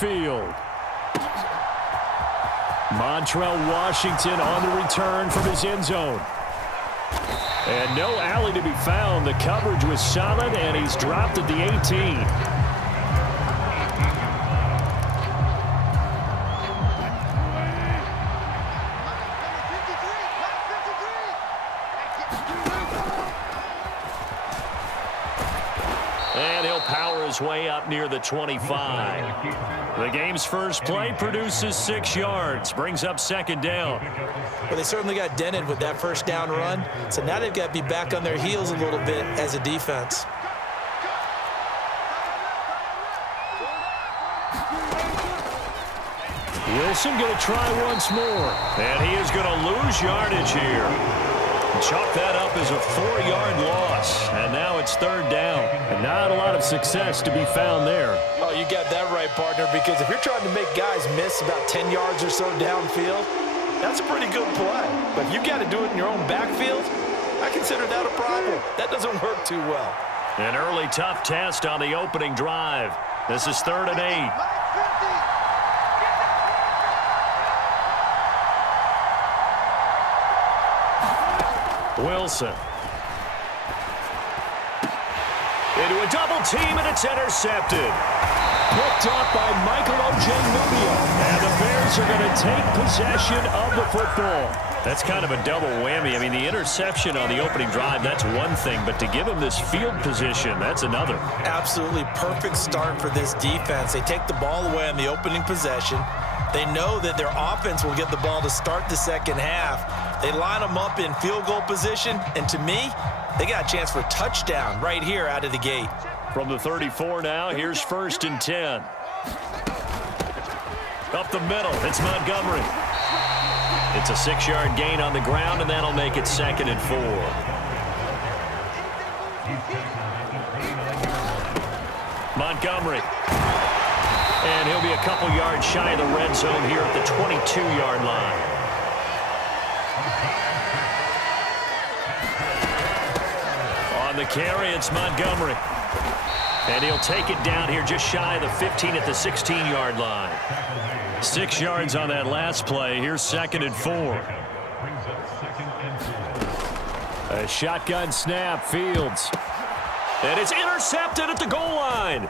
field. Montrell Washington on the return from his end zone. And no alley to be found. The coverage was solid, and he's dropped at the 18. And he'll power his way up near the 25. The game's first play produces 6 yards, brings up second down. Well, they certainly got dented with that first down run, so now they've got to be back on their heels a little bit as a defense. Wilson going to try once more, and he is going to lose yardage here. Chalk that up as a 4-yard loss, and now it's third down. And not a lot of success to be found there. Oh, you got that right, partner, because if you're trying to make guys miss about 10 yards or so downfield, that's a pretty good play. But if you got to do it in your own backfield, I consider that a problem. That doesn't work too well. An early tough test on the opening drive. This is 3rd and 8. Wilson. Into a double team, and it's intercepted. Picked off by Michael Ojemudia. And the Bears are going to take possession of the football. That's kind of a double whammy. I mean, the interception on the opening drive, that's one thing. But to give them this field position, that's another. Absolutely perfect start for this defense. They take the ball away on the opening possession. They know that their offense will get the ball to start the second half. They line them up in field goal position, and to me, they got a chance for a touchdown right here out of the gate. From the 34 now, here's 1st and 10. Up the middle, it's Montgomery. It's a 6-yard gain on the ground, and that'll make it 2nd and 4. Montgomery. And he'll be a couple yards shy of the red zone here at the 22-yard line. On the carry, it's Montgomery. And he'll take it down here just shy of the 15 at the 16-yard line. 6 yards on that last play. Here's 2nd and 4. A shotgun snap, Fields. And it's intercepted at the goal line.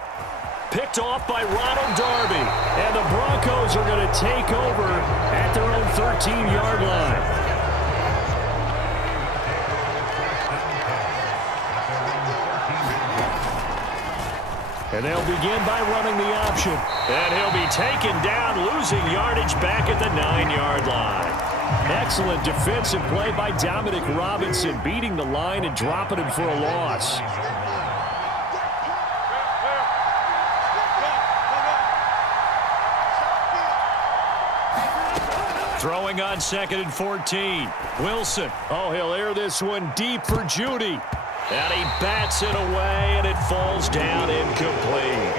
Picked off by Ronald Darby. And the Broncos are going to take over at their own 13-yard line. And they'll begin by running the option. And he'll be taken down, losing yardage back at the 9-yard line. Excellent defensive play by Dominic Robinson, beating the line and dropping him for a loss. Throwing on 2nd and 14. Wilson. Oh, he'll air this one deep for Judy. And he bats it away, and it falls down incomplete.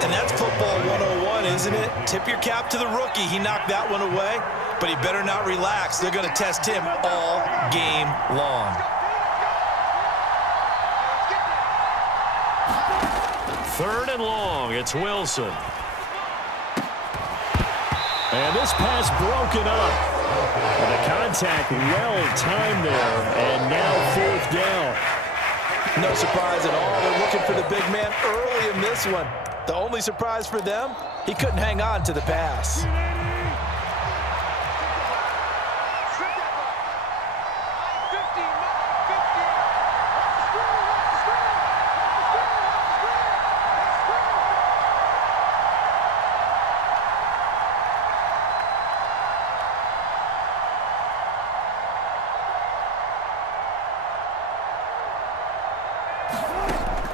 And that's football 101, isn't it? Tip your cap to the rookie. He knocked that one away, but he better not relax. They're going to test him all game long. 3rd and long. It's Wilson. And this pass broken up. And the contact well-timed there, and now 4th down. No surprise at all. They're looking for the big man early in this one. The only surprise for them, he couldn't hang on to the pass.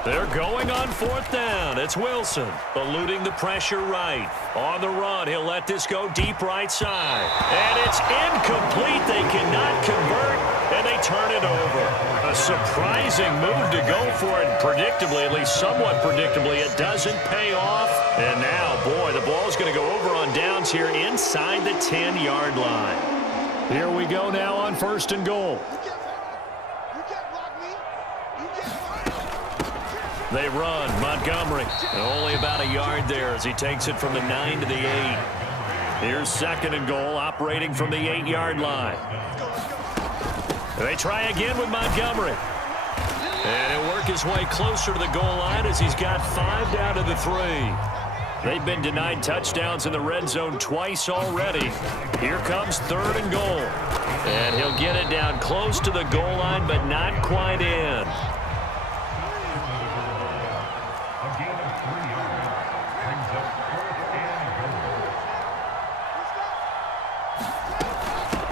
They're going on 4th down. It's Wilson, eluding the pressure right. On the run, he'll let this go deep right side. And it's incomplete. They cannot convert, and they turn it over. A surprising move to go for it. Predictably, at least somewhat predictably, it doesn't pay off. And now, boy, the ball's going to go over on downs here inside the 10-yard line. Here we go now on 1st and goal. They run. Montgomery. Only about a yard there as he takes it from the 9 to the 8. Here's 2nd and goal, operating from the 8-yard line. They try again with Montgomery. And he'll work his way closer to the goal line as he's got 5 down to the 3. They've been denied touchdowns in the red zone twice already. Here comes 3rd and goal. And he'll get it down close to the goal line, but not quite in.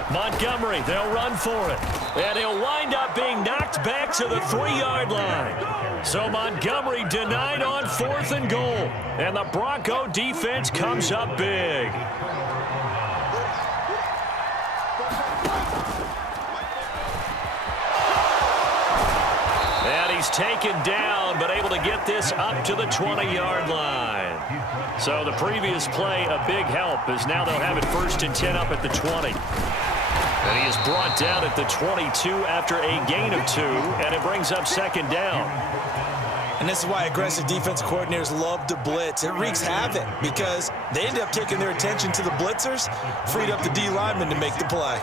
Montgomery, they'll run for it. And he'll wind up being knocked back to the 3-yard line. So Montgomery denied on 4th and goal. And the Bronco defense comes up big. And he's taken down, but able to get this up to the 20-yard line. So the previous play, a big help, as now they'll have it 1st and 10 up at the 20. And he is brought down at the 22 after a gain of 2, and it brings up 2nd down. And this is why aggressive defense coordinators love to blitz. It wreaks havoc because they end up taking their attention to the blitzers, freed up the D lineman to make the play.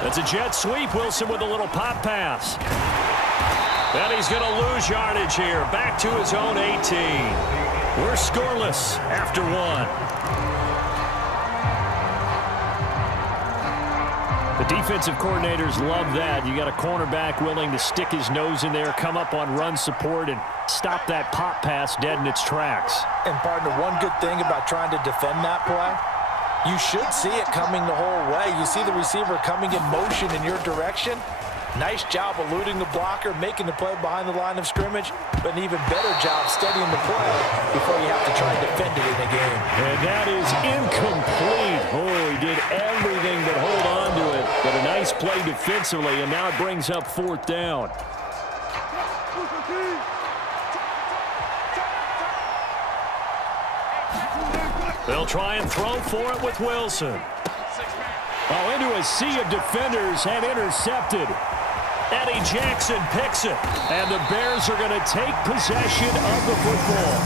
That's a jet sweep. Wilson with a little pop pass. And he's going to lose yardage here. Back to his own 18. We're scoreless after 1. The defensive coordinators love that. You got a cornerback willing to stick his nose in there, come up on run support, and stop that pop pass dead in its tracks. And, partner, one good thing about trying to defend that play, you should see it coming the whole way. You see the receiver coming in motion in your direction. Nice job eluding the blocker, making the play behind the line of scrimmage, but an even better job studying the play before you have to try and defend it in the game. And that is incomplete. Oh, he did everything but hold on to it. But a nice play defensively, and now it brings up 4th down. They'll try and throw for it with Wilson. Oh, into a sea of defenders and intercepted. Eddie Jackson picks it, and the Bears are going to take possession of the football.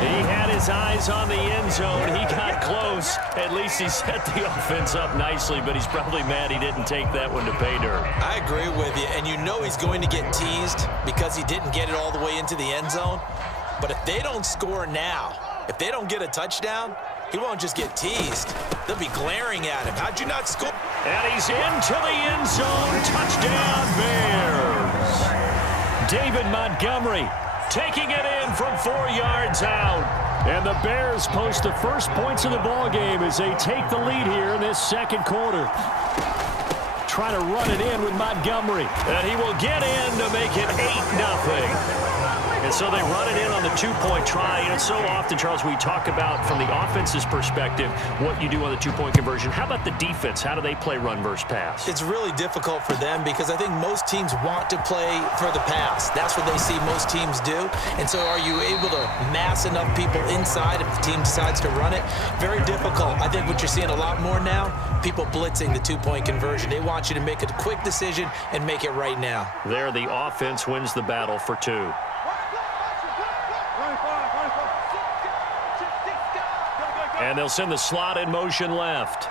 He had his eyes on the end zone. He got close. At least he set the offense up nicely, but he's probably mad he didn't take that one to pay dirt. I agree with you, and you know he's going to get teased because he didn't get it all the way into the end zone. But if they don't score now, if they don't get a touchdown, he won't just get teased. They'll be glaring at him. How'd you not score? And he's into the end zone. Touchdown, Bears. David Montgomery taking it in from 4 yards out. And the Bears post the first points of the ballgame as they take the lead here in this 2nd quarter. Trying to run it in with Montgomery. And he will get in to make it 8-0. And so they run it in on the 2-point try. And so often, Charles, we talk about from the offense's perspective what you do on the 2-point conversion. How about the defense? How do they play run versus pass? It's really difficult for them because I think most teams want to play for the pass. That's what they see most teams do. And so are you able to mass enough people inside if the team decides to run it? Very difficult. I think what you're seeing a lot more now, people blitzing the 2-point conversion. They want you to make a quick decision and make it right now. There, the offense wins the battle for 2. And they'll send the slot in motion left.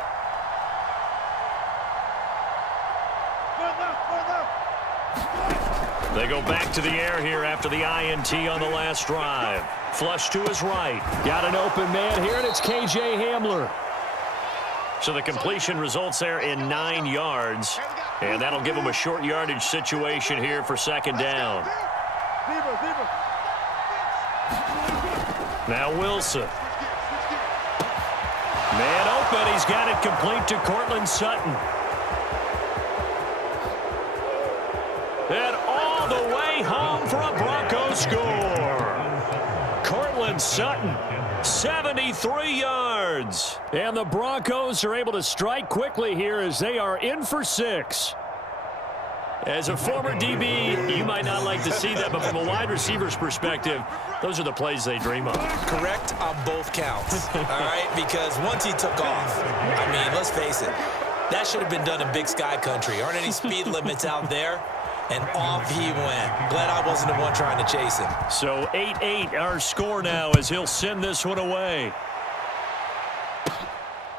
They go back to the air here after the INT on the last drive. Flush to his right. Got an open man here, and it's KJ Hamler. So the completion results there in 9 yards. And that'll give them a short yardage situation here for 2nd down. Now Wilson. Man open. He's got it complete to Cortland Sutton. And all the way home for a Broncos score. Cortland Sutton, 73 yards. And the Broncos are able to strike quickly here as they are in for 6. As a former DB, you might not like to see that, but from a wide receiver's perspective, those are the plays they dream of. Correct on both counts, all right? Because once he took off, I mean, let's face it, that should have been done in Big Sky country. Aren't any speed limits out there? And off he went. Glad I wasn't the one trying to chase him. So 8-8 our score now as he'll send this one away.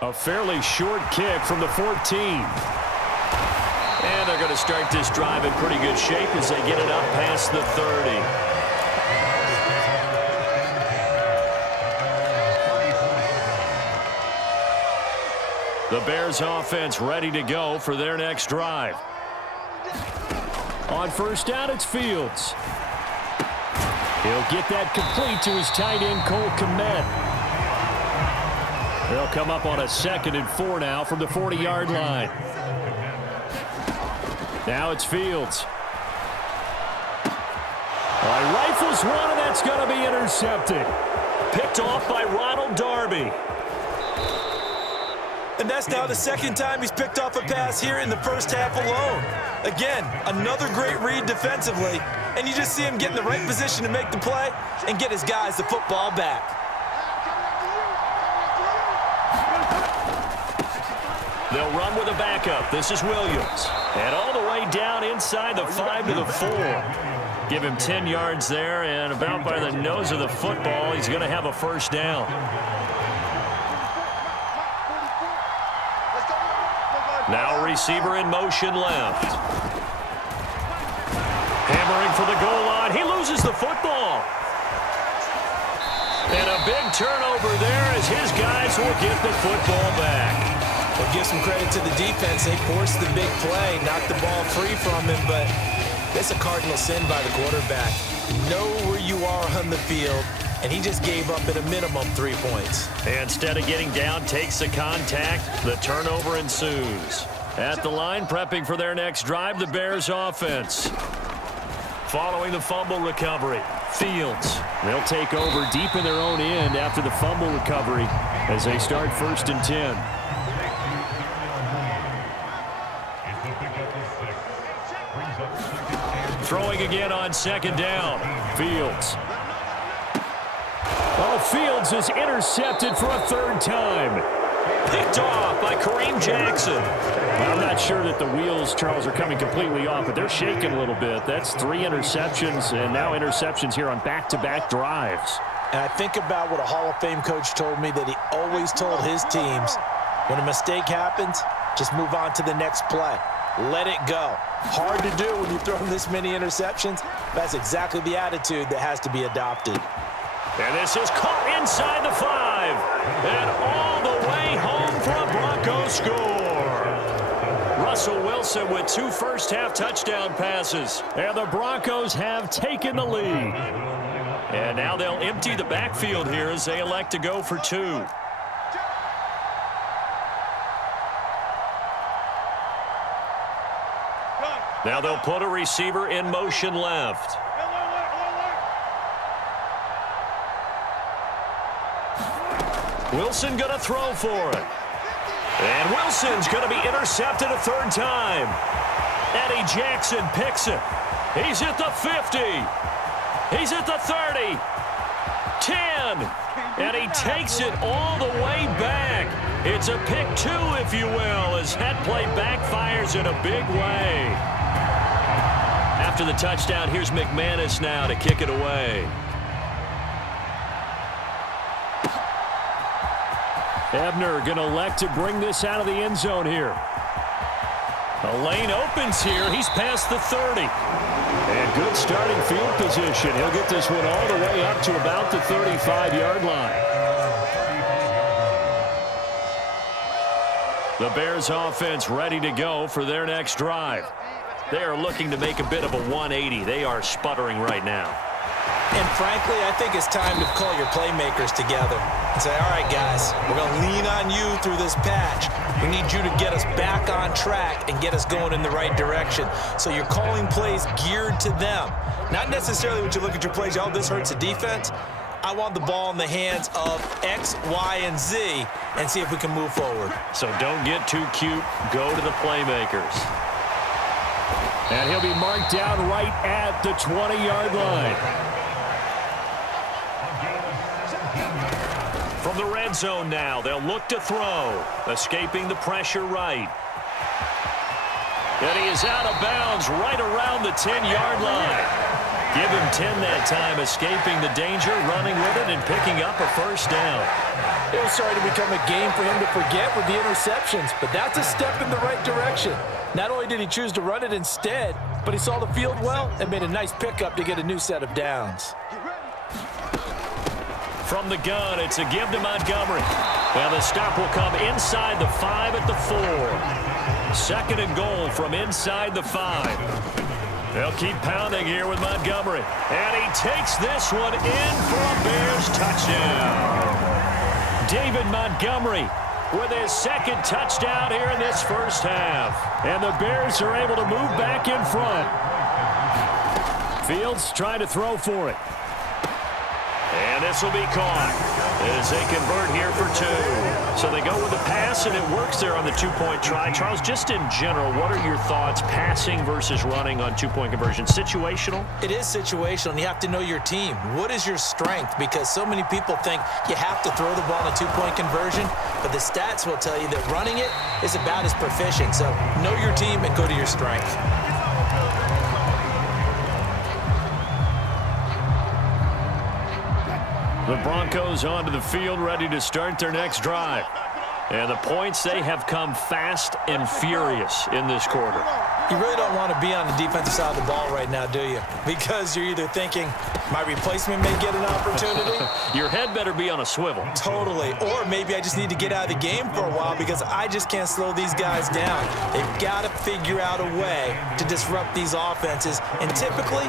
A fairly short kick from the 14. And they're going to start this drive in pretty good shape as they get it up past the 30. The Bears offense ready to go for their next drive. On first down, it's Fields. He'll get that complete to his tight end, Cole Kmet. They'll come up on a 2nd and 4 now from the 40-yard line. Now it's Fields. Rifles one, and that's going to be intercepted. Picked off by Ronald Darby. And that's now the 2nd time he's picked off a pass here in the first half alone. Again, another great read defensively, and you just see him get in the right position to make the play and get his guys the football back. They'll run with a backup. This is Williams. And all the way down inside the 5 to the 4. Give him 10 yards there, and about by the nose of the football, he's going to have a first down. Now receiver in motion left. Hammering for the goal line. He loses the football. And a big turnover there as his guys will get the football back. We'll give some credit to the defense. They forced the big play, knocked the ball free from him, but that's a cardinal sin by the quarterback. Know where you are on the field, and he just gave up at a minimum 3 points. Instead of getting down, takes the contact. The turnover ensues. At the line, prepping for their next drive, the Bears offense. Following the fumble recovery, Fields. They'll take over deep in their own end after the fumble recovery as they start 1st and 10. Throwing again on 2nd down. Fields. Oh, Fields is intercepted for a 3rd time. Picked off by Kareem Jackson. Well, I'm not sure that the wheels, Charles, are coming completely off, but they're shaking a little bit. That's 3 interceptions, and now interceptions here on back-to-back drives. And I think about what a Hall of Fame coach told me, that he always told his teams, when a mistake happens, just move on to the next play. Let it go. Hard to do when you throw this many interceptions. That's exactly the attitude that has to be adopted. And this is caught inside the 5. And all the way home for a Broncos score. Russell Wilson with 2 first-half touchdown passes. And the Broncos have taken the lead. And now they'll empty the backfield here as they elect to go for 2. Now they'll put a receiver in motion left. Wilson going to throw for it. And Wilson's going to be intercepted a 3rd time. Eddie Jackson picks it. He's at the 50. He's at the 30. 10. And he takes it all the way back. It's a pick 2, if you will, as that play backfires in a big way. After the touchdown, here's McManus now to kick it away. Ebner going to elect to bring this out of the end zone here. A lane opens here. He's past the 30. And good starting field position. He'll get this one all the way up to about the 35-yard line. The Bears offense ready to go for their next drive. They are looking to make a bit of a 180. They are sputtering right now. And frankly, I think it's time to call your playmakers together and say, all right, guys, we're going to lean on you through this patch. We need you to get us back on track and get us going in the right direction. So you're calling plays geared to them. Not necessarily when you look at your plays, oh, this hurts the defense. I want the ball in the hands of X, Y, and Z and see if we can move forward. So don't get too cute. Go to the playmakers. And he'll be marked down right at the 20-yard line. From the red zone now, they'll look to throw. Escaping the pressure right. And he is out of bounds right around the 10-yard line. Give him 10 that time, escaping the danger, running with it, and picking up a first down. It was starting to become a game for him to forget with the interceptions, but that's a step in the right direction. Not only did he choose to run it instead, but he saw the field well and made a nice pickup to get a new set of downs. From the gun, it's a give to Montgomery. And the stop will come inside the 5 at the 4. Second and goal from inside the 5. They'll keep pounding here with Montgomery. And he takes this one in for a Bears touchdown. David Montgomery with his second touchdown here in this first half. And the Bears are able to move back in front. Fields trying to throw for it. And this will be caught as they convert here for 2. So they go with the pass, and it works there on the two-point try. Charles, just in general, what are your thoughts passing versus running on two-point conversion? Situational? It is situational, and you have to know your team. What is your strength? Because so many people think you have to throw the ball in a two-point conversion, but the stats will tell you that running it is about as proficient. So know your team and go to your strength. The Broncos onto the field, ready to start their next drive. And the points, they have come fast and furious in this quarter. You really don't want to be on the defensive side of the ball right now, do you? Because you're either thinking, my replacement may get an opportunity. Your head better be on a swivel. Totally. Or maybe I just need to get out of the game for a while because I just can't slow these guys down. They've got to figure out a way to disrupt these offenses. And typically,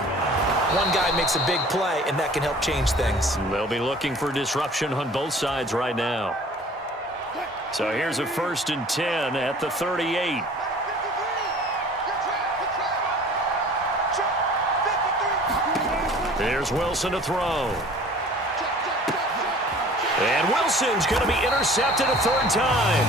one guy makes a big play, and that can help change things. They'll be looking for disruption on both sides right now. So here's a 1st and 10 at the 38. Here's Wilson to throw. And Wilson's going to be intercepted a 3rd time.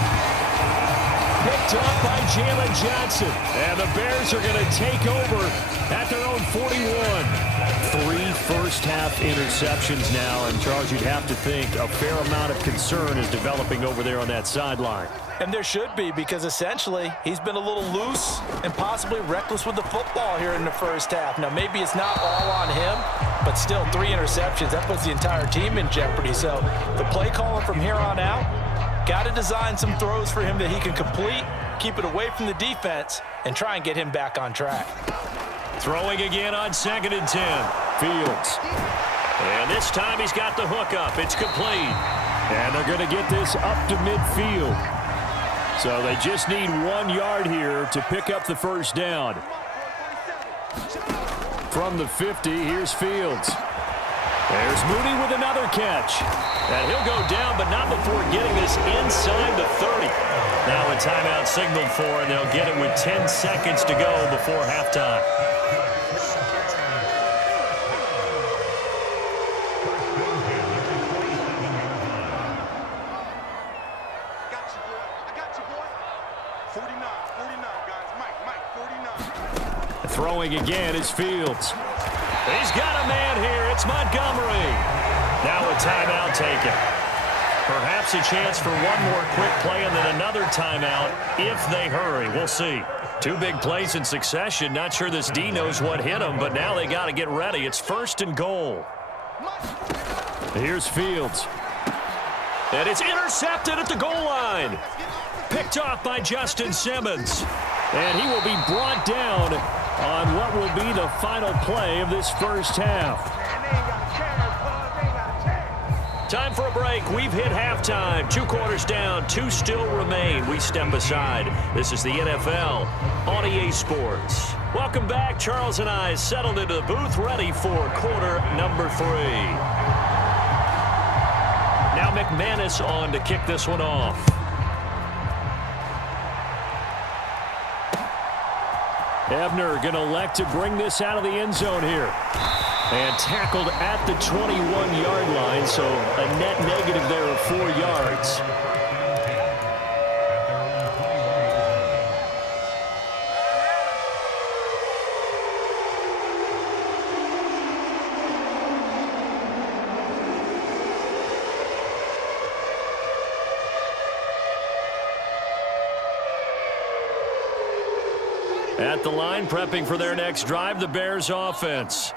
Picked off by Jalen Johnson. And the Bears are going to take over at their own 41. 3 first-half interceptions now. And, Charles, you'd have to think a fair amount of concern is developing over there on that sideline. And there should be, because essentially he's been a little loose and possibly reckless with the football here in the first half. Now, maybe it's not all on him, but still 3 interceptions. That puts the entire team in jeopardy. So the play caller from here on out, got to design some throws for him that he can complete, keep it away from the defense, and try and get him back on track. Throwing again on 2nd and 10. Fields. And this time he's got the hook up. It's complete. And they're going to get this up to midfield. So they just need 1 yard here to pick up the first down. From the 50, here's Fields. There's Mooney with another catch. And he'll go down, but not before getting this inside the 30. Now a timeout signaled for, and they'll get it with 10 seconds to go before halftime. Throwing again is Fields. He's got a man here. It's Montgomery. Now a timeout taken. Perhaps a chance for one more quick play and then another timeout if they hurry. We'll see. 2 big plays in succession. Not sure this D knows what hit him, but now they got to get ready. It's 1st and goal. Here's Fields. And it's intercepted at the goal line. Picked off by Justin Simmons. And he will be brought down on what will be the final play of this first half. Time for a break. We've hit halftime. 2 quarters down. 2 still remain. We step aside. This is the NFL on EA Sports. Welcome back. Charles and I settled into the booth, ready for quarter number 3. Now McManus on to kick this one off. Ebner going to elect to bring this out of the end zone here. And tackled at the 21-yard line, so a net negative there of 4 yards. At the line, prepping for their next drive, the Bears offense.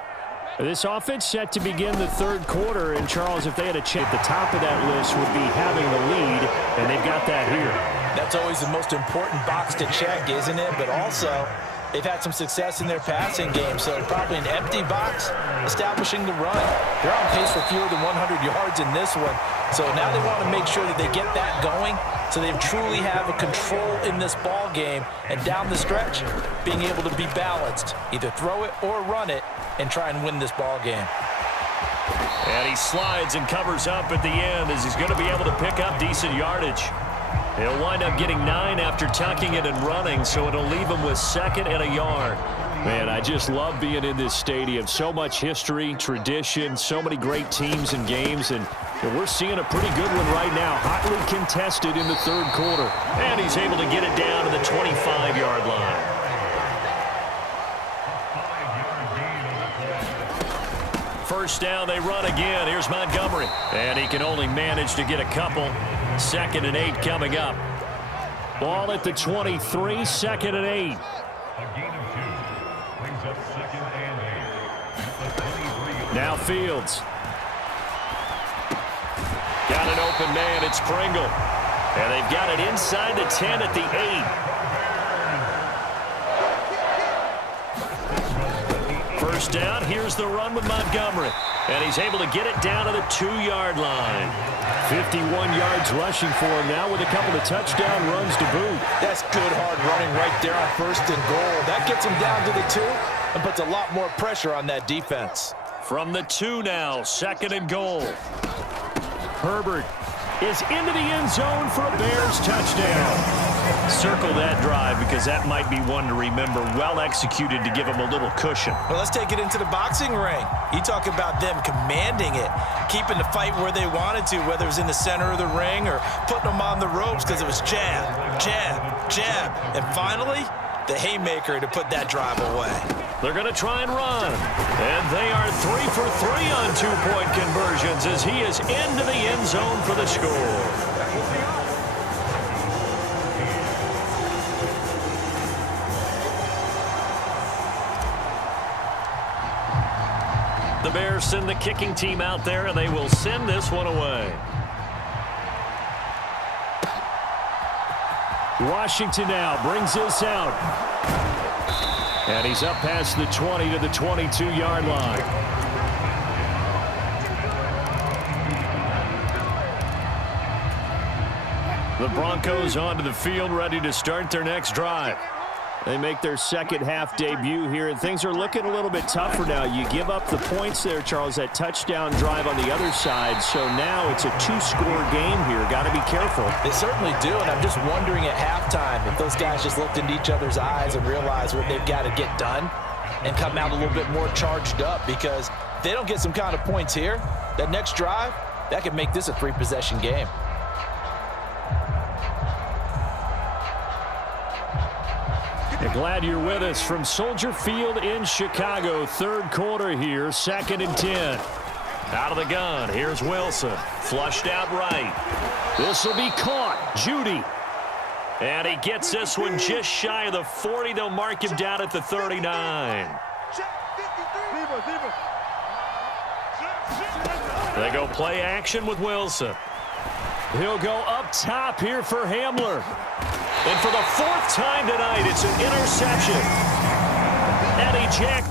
This offense set to begin the third quarter, and Charles, if they had a check, the top of that list would be having the lead, and they've got that here. That's always the most important box to check, isn't it? But also, they've had some success in their passing game, so probably an empty box establishing the run. They're on pace for fewer than 100 yards in this one, so now they want to make sure that they get that going so they truly have a control in this ball game, and down the stretch, being able to be balanced, either throw it or run it, and try and win this ball game. And he slides and covers up at the end as he's going to be able to pick up decent yardage. He'll wind up getting 9 after tucking it and running, so it'll leave him with 2nd and a yard. Man, I just love being in this stadium. So much history, tradition, so many great teams and games, and we're seeing a pretty good one right now. Hotly contested in the third quarter. And he's able to get it down to the 25-yard line. First down, they run again. Here's Montgomery. And he can only manage to get a couple. 2nd and 8 coming up. Ball at the 23, 2nd and 8. Now Fields. Got an open man. It's Pringle. And they've got it inside the 10 at the 8. First down, here's the run with Montgomery. And he's able to get it down to the 2-yard line. 51 yards rushing for him now with a couple of touchdown runs to boot. That's good hard running right there on 1st and goal. That gets him down to the 2 and puts a lot more pressure on that defense. From the 2 now, 2nd and goal. Herbert is into the end zone for a Bears touchdown. Circle that drive because that might be one to remember. Well executed to give him a little cushion. Well, let's take it into the boxing ring. You talk about them commanding it, keeping the fight where they wanted to, whether it was in the center of the ring or putting them on the ropes because it was jab, jab, jab. And finally, the haymaker to put that drive away. They're going to try and run. And they are 3 for 3 on 2-point conversions as he is into the end zone for the score. The Bears send the kicking team out there, and they will send this one away. Washington now brings this out. And he's up past the 20 to the 22-yard line. The Broncos onto the field, ready to start their next drive. They make their second half debut here, and things are looking a little bit tougher now. You give up the points there, Charles, that touchdown drive on the other side. So now it's a 2-score game here. Got to be careful. They certainly do, and I'm just wondering at halftime if those guys just looked into each other's eyes and realized what they've got to get done and come out a little bit more charged up, because if they don't get some kind of points here, that next drive, that could make this a 3-possession game. Glad you're with us from Soldier Field in Chicago. Third quarter here, 2nd and 10. Out of the gun, here's Wilson. Flushed out right. This will be caught. Judy. And he gets this one just shy of the 40. They'll mark him down at the 39. They go play action with Wilson. He'll go up top here for Hamler. And for the 4th time tonight, it's an interception. Eddie Jack